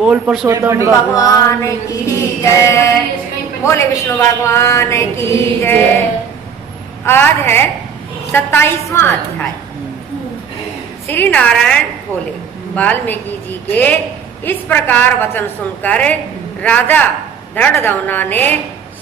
बोल पुरुषोत्तम भगवान की जय। बोले विष्णु भगवान की जय। आज है 27वां अध्याय। श्री नारायण बोले, वाल्मीकि जी के इस प्रकार वचन सुनकर राजा धृढ़दमना ने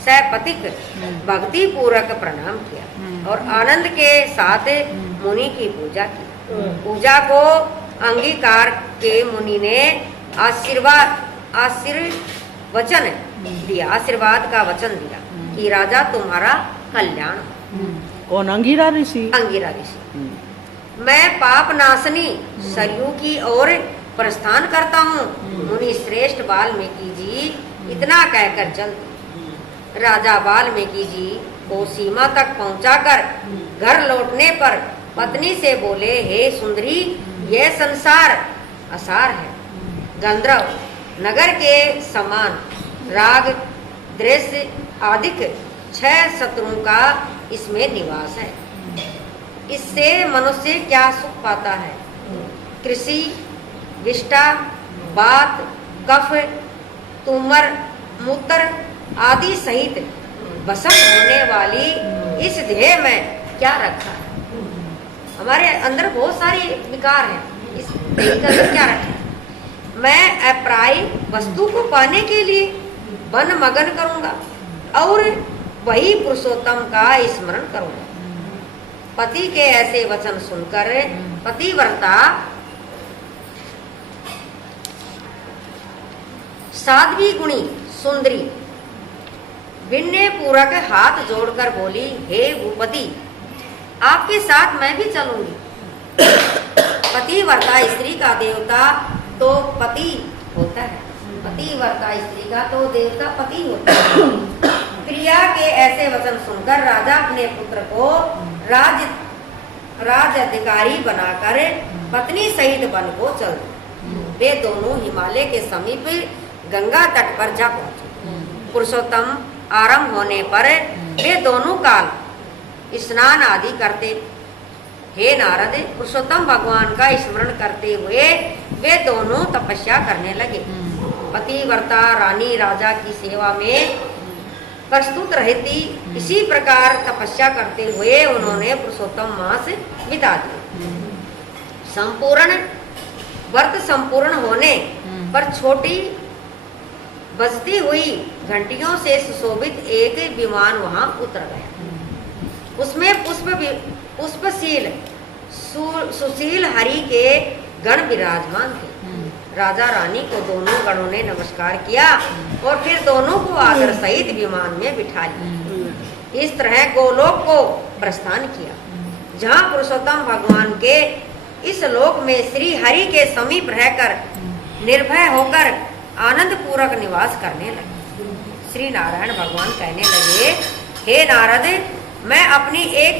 सपतिक भक्ति पूर्वक प्रणाम किया और आनंद के साथ मुनि की पूजा की। पूजा को अंगीकार के मुनि ने आशीर्वचन दिया, आशीर्वाद का वचन दिया कि राजा तुम्हारा कल्याण। कौन? अंगिरा ऋषि। अंगिरा ऋषि। मैं पाप नाशनी सरयू की ओर प्रस्थान करता हूँ। मुनि श्रेष्ठ वाल्मीकि जी इतना कहकर चल दिए। राजा वाल्मीकि जी को सीमा तक पहुंचाकर घर लौटने पर पत्नी से बोले, हे सुंदरी, यह संसार असार है। गंधर्व नगर के समान राग दृश्य आदिक 6 शत्रुओं का इसमें निवास है। इससे मनुष्य क्या सुख पाता है? कृषि, विष्टा, बात, कफ, तुमर, मूत्र आदि सहित भस्म होने वाली इस देह में क्या रखा है? हमारे अंदर बहुत सारे विकार हैं, इस देह का क्या रखा है? मैं अप्राय वस्तु को पाने के लिए वन मगन करूंगा और वही पुरुषोत्तम का स्मरण करूंगा। पति के ऐसे वचन सुनकर पतिव्रता साध्वी गुणी सुंदरी विनय पूर्वक हाथ जोड़कर बोली, हे भूपति, आपके साथ मैं भी चलूंगी। पतिव्रता स्त्री का देवता तो पति होता है। पतिव्रता स्त्री का तो देवता पति होता है। प्रिया के ऐसे वचन सुनकर राजा अपने पुत्र को राज अधिकारी बनाकर पत्नी सहित वन को चल दिए। वे दोनों हिमालय के समीप गंगा तट पर जा पहुंचे। पुरुषोत्तम आरंभ होने पर वे दोनों काल स्नान आदि करते। हे नारद, पुरुषोत्तम भगवान का स्मरण करते हुए वे दोनों तपस्या करने लगे। पतिव्रता रानी राजा की सेवा में प्रस्तुत रहती। इसी प्रकार तपस्या करते हुए उन्होंने पुरुषोत्तम मास बिता दिया। संपूर्ण व्रत संपूर्ण होने पर छोटी बजती हुई घंटियों से सुशोभित एक विमान वहां उतर गया। उसमें पुष्पशील सुशील हरि के गण विराजमान थे। राजा रानी को दोनों गणों ने नमस्कार किया और फिर दोनों को आदर सहित विमान में बिठा लिया। इस तरह गोलोक को प्रस्थान किया, जहाँ पुरुषोत्तम भगवान के इस लोक में श्री हरि के समीप रहकर निर्भय होकर आनंद पूर्वक निवास करने लगे। श्री नारायण भगवान कहने लगे, हे नारद, मैं अपनी एक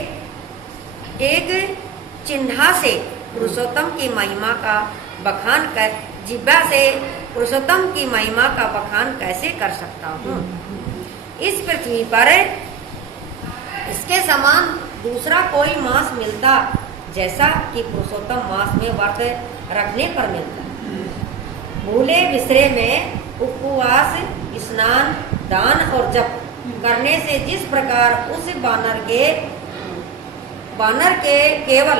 चिन्हा से पुरुषोत्तम की महिमा का बखान कर जिह्वा से पुरुषोत्तम की महिमा का बखान कैसे कर सकता हूँ? इस पृथ्वी पर इसके समान दूसरा कोई मास मिलता जैसा कि पुरुषोत्तम मास में व्रत रखने पर मिलता। भूले बिसरे में उपवास, स्नान, दान और जप करने से जिस प्रकार उस बानर के केवल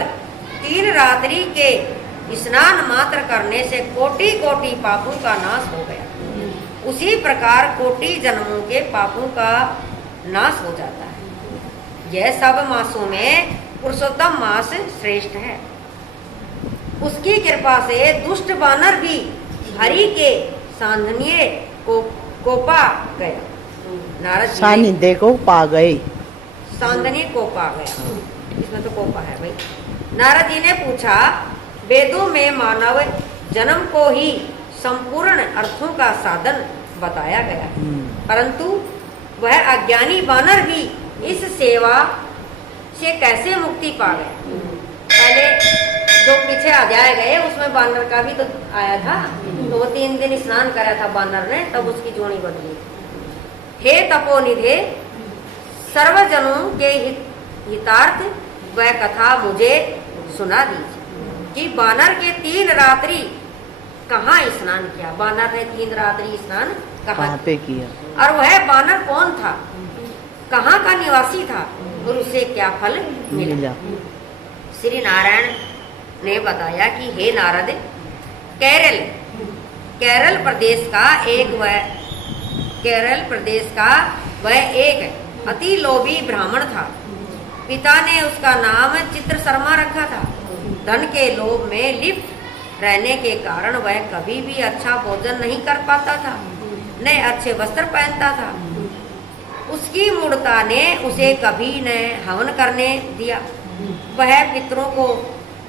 3 रात्रि के स्नान मात्र करने से कोटि कोटि पापों का नाश हो गया, उसी प्रकार कोटि जन्मों के पापों का नाश हो जाता है। यह सब मासों में पुरुषोत्तम मास श्रेष्ठ है। उसकी कृपा से दुष्ट बानर भी हरि के सान्निध्य को पा गया। नारद जी सान्निध्य को पा गए। सान्निध्य को पा गया, इसमें तो कोपा है भाई। नारद जी ने पूछा, वेदों में मानव जन्म को ही संपूर्ण अर्थों का साधन बताया गया, परंतु वह अज्ञानी बानर भी इस सेवा से कैसे मुक्ति पा गया? पहले जो पीछे अध्याय गए उसमें बानर का भी तो आया था, तो वो 3 दिन स्नान करा था बानर ने, तब उसकी जोड़ी बदली। हे तपोनिधे, सर्वजनों के हितार्थ वह कथा मुझे सुना दीजिए कि बानर के 3 रात्रि कहाँ स्नान किया। बानर ने 3 रात्रि स्नान कहाँ कहाँ पे किया। और वह बानर कौन था, कहाँ का निवासी था और उसे क्या फल मिला। मिला। श्री नारायण ने बताया कि हे नारद, केरल प्रदेश का वह एक अति लोभी ब्राह्मण था। पिता ने उसका नाम चित्रशर्मा रखा था। धन के लोभ में लिप्त रहने के कारण वह कभी भी अच्छा भोजन नहीं कर पाता था, न अच्छे वस्त्र पहनता था। उसकी मूढ़ता ने उसे कभी न हवन करने दिया, वह पितरों को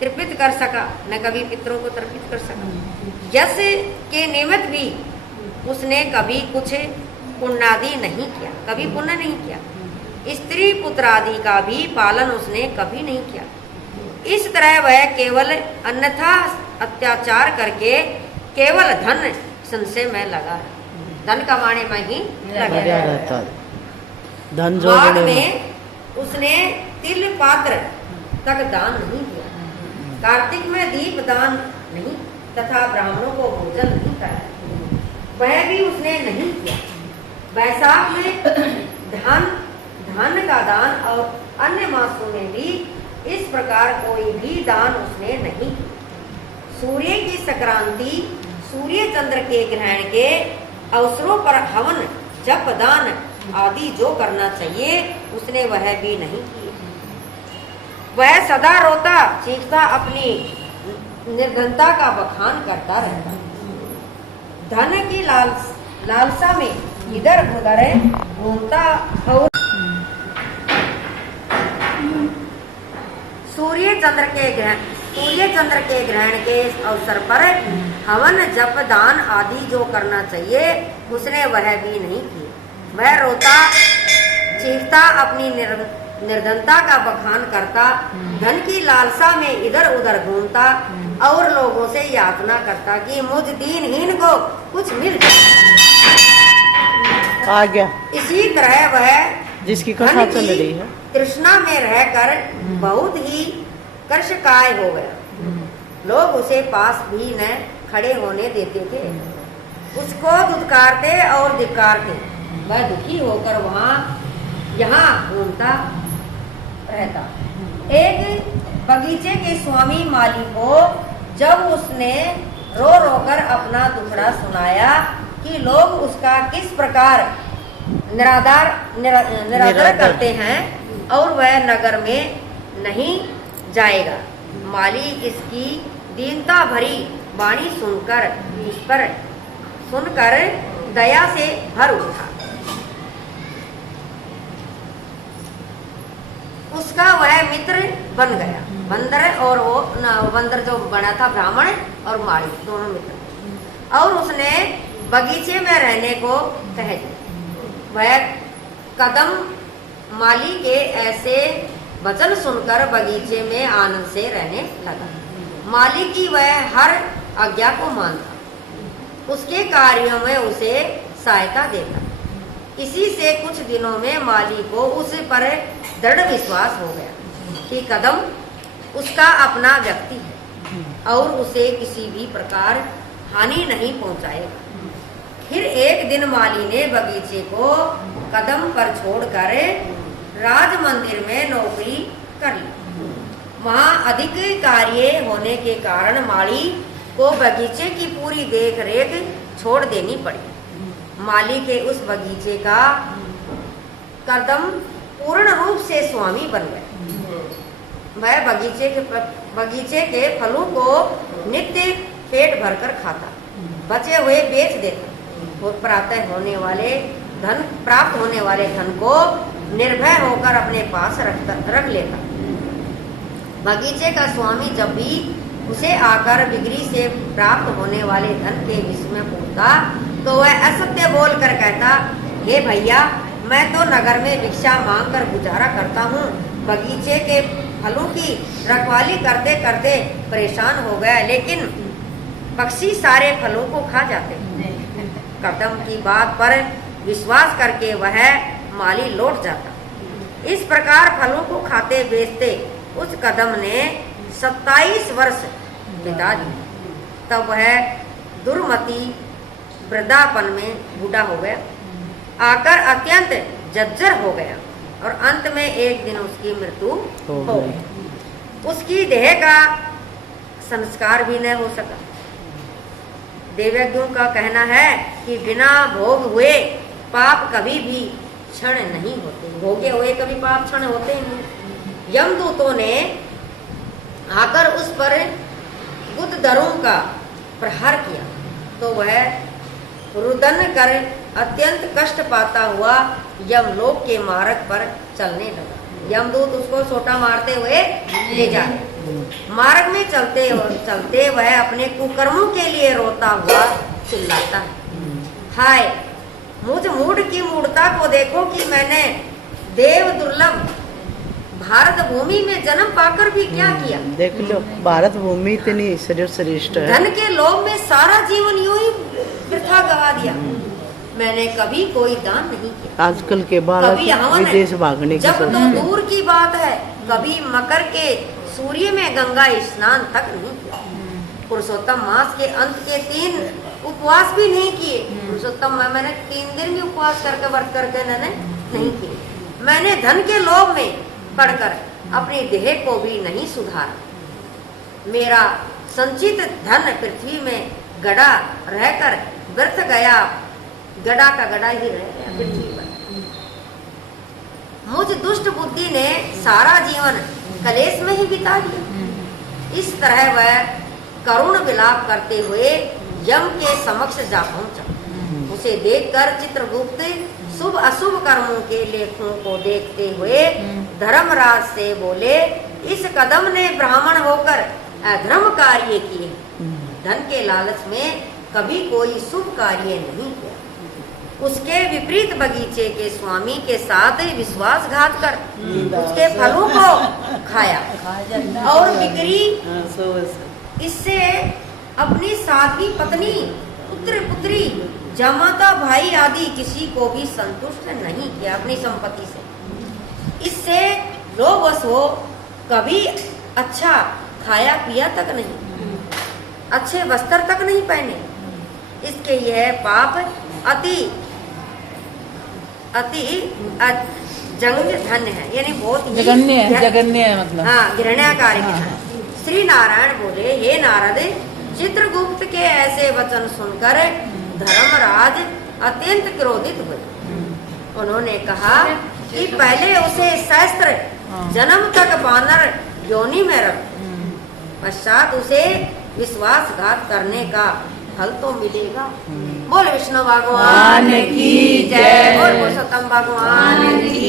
तर्पित कर सका, न कभी पितरों को तर्पित कर सका। यश के निमित्त भी उसने कभी कुछ पुण्यादि नहीं किया, कभी पुण्य नहीं किया। स्त्री पुत्रादि का भी पालन उसने कभी नहीं किया। इस तरह वह केवल अन्यथा अत्याचार करके केवल धन संशय में लगा, धन कमाने में ही लगा रहता। धन बाद जोड़ने में उसने तिल पात्र तक दान नहीं दिया, कार्तिक में दीप दान नहीं तथा ब्राह्मणों को भोजन नहीं कराया, वह भी उसने नहीं किया। वैशाख में धान का दान और अन्य मासों में भी इस प्रकार कोई भी दान उसने नहीं किया। सूर्य की संक्रांति, सूर्य चंद्र के ग्रहण के अवसरों पर हवन, जप, दान आदि जो करना चाहिए उसने वह भी नहीं किया। वह सदा रोता चीखता अपनी निर्धनता का बखान करता रहता। धन की लालसा में इधर उधर घूमता और सूर्य चंद्र के ग्रहण के अवसर पर हवन, जप, दान आदि जो करना चाहिए उसने वह भी नहीं किया। वह रोता चीखता अपनी निर्धनता का बखान करता, धन की लालसा में इधर उधर घूमता और लोगों से यातना करता कि मुझ दीनहीन को कुछ मिल जाए। आ गया। इसी तरह वह जिसकी कथा चल रही है तृष्णा में रहकर बहुत ही कर्षकाय हो गया। लोग उसे पास भी न खड़े होने देते थे, उसको दुत्कारते और धिक्कारते। वह दुखी होकर यहाँ घूमता रहता। एक बगीचे के स्वामी माली को जब उसने रो रो कर अपना दुखड़ा सुनाया कि लोग उसका किस प्रकार निरादर करते हैं और वह नगर में नहीं जाएगा, माली इसकी दीनता भरी वाणी सुनकर दया से भर उठा। उसका वह मित्र बन गया। बंदर जो बना था ब्राह्मण और माली दोनों मित्र, और उसने बगीचे में रहने को कह दिया। वह कदम माली के ऐसे वचन सुनकर बगीचे में आनंद से रहने लगा। माली की वह हर आज्ञा को मानता, उसके कार्यों में उसे सहायता देता। इसी से कुछ दिनों में माली को उस पर दृढ़ विश्वास हो गया कि कदम उसका अपना व्यक्ति है और उसे किसी भी प्रकार हानि नहीं पहुंचाएगा। फिर एक दिन माली ने बगीचे को कदम पर छोड़कर राज मंदिर में नौकरी कर ली। वहाँ अधिक कार्य होने के कारण माली को बगीचे की पूरी देख रेख छोड़ देनी पड़ी। माली के उस बगीचे का कदम पूर्ण रूप से स्वामी बन गए। वह बगीचे के फलों को नित्य पेट भरकर खाता, बचे हुए बेच देता और प्राप्त होने वाले धन को निर्भय होकर अपने पास रख लेता। बगीचे का स्वामी जब भी उसे आकर बिक्री से प्राप्त होने वाले धन के विषय में पूछता तो वह असत्य बोलकर कहता, हे भैया, मैं तो नगर में भिक्षा मांग कर गुजारा करता हूँ। बगीचे के फलों की रखवाली करते करते परेशान हो गया, लेकिन पक्षी सारे फलों को खा जाते। कदम की बात पर विश्वास करके वह माली लौट जाता। इस प्रकार फलों को खाते बेचते उस कदम ने 27 वर्ष बिता दिए। तब वह दुर्मति वृद्धापन में बूढ़ा हो गया, आकर अत्यंत जर्जर हो गया और अंत में एक दिन उसकी मृत्यु हो हो गई। गई। उसकी देह का संस्कार भी न हो सका। देवज्ञों का कहना है कि बिना भोग हुए पाप कभी भी क्षण नहीं होते, भोगे हुए कभी पाप क्षण होते ही नहीं। यमदूतों ने आकर उस पर गुदधरों का प्रहार किया तो वह रुदन कर अत्यंत कष्ट पाता हुआ यमलोक के मार्ग पर चलने लगा। यमदूत उसको सोटा मारते हुए ले जा रहे। मार्ग में चलते चलते वह अपने कुकर्मों के लिए रोता हुआ चिल्लाता है, हाय मुझ मूढ़ की मूढ़ता को देखो कि मैंने देव दुर्लभ भारत भूमि में जन्म पाकर भी क्या किया। देख लो, भारत भूमि इतनी श्रेष्ठ है। धन के लोभ में सारा जीवन यूं ही वृथा गवा दिया। मैंने कभी कोई दान नहीं किया। आजकल के बालक कभी हवन विदेश भागने की जब तो सोचते हैं। दूर की बात है, कभी मकर के सूर्य में गंगा स्नान तक नहीं किया। पुरुषोत्तम मास के अंत के 3 उपवास भी नहीं किए। पुरुषोत्तम मैंने 3 दिन भी उपवास करके व्रत करके मैंने नहीं किए। मैंने धन के लोभ में पड़कर अपनी देह को भी नहीं सुधारा। मेरा संचित धन पृथ्वी में गड़ा रहकर व्यर्थ गया, गड़ा का गड़ा ही रह गया पृथ्वी पर। मुझ दुष्ट बुद्धि ने सारा जीवन कलेश में ही बिता दिया। इस तरह वह करुण विलाप करते हुए यम के समक्ष जा पहुंचा। उसे देखकर चित्रगुप्त शुभ अशुभ कर्मों के लेखों को देखते हुए धर्मराज से बोले, इस कदम ने ब्राह्मण होकर अधर्म कार्य किए। धन के लालच में कभी कोई शुभ कार्य नहीं किया। उसके विपरीत बगीचे के स्वामी के साथ विश्वासघात कर उसके फलों को खाया और बिक्री इससे अपनी साथी पत्नी पुत्र पुत्री जमाता भाई आदि किसी को भी संतुष्ट नहीं किया अपनी संपत्ति से। इससे लोभवश हो कभी अच्छा खाया पिया तक नहीं, अच्छे वस्त्र तक नहीं पहने। इसके यह पाप अति अति जघन्य है, यानी बहुत ही जघन्य है मतलब। हाँ, घृणाकारी है। श्री नारायण बोले, हे नारद, चित्रगुप्त के ऐसे वचन सुनकर धर्मराज अत्यंत क्रोधित हुए। उन्होंने कहा कि पहले उसे सहस्त्र जन्म तक वानर योनि में रख, पश्चात उसे विश्वासघात करने का फल तो मिलेगा। बोल विष्णु भगवान की जय, बोल पुरुषोत्तम भगवान की।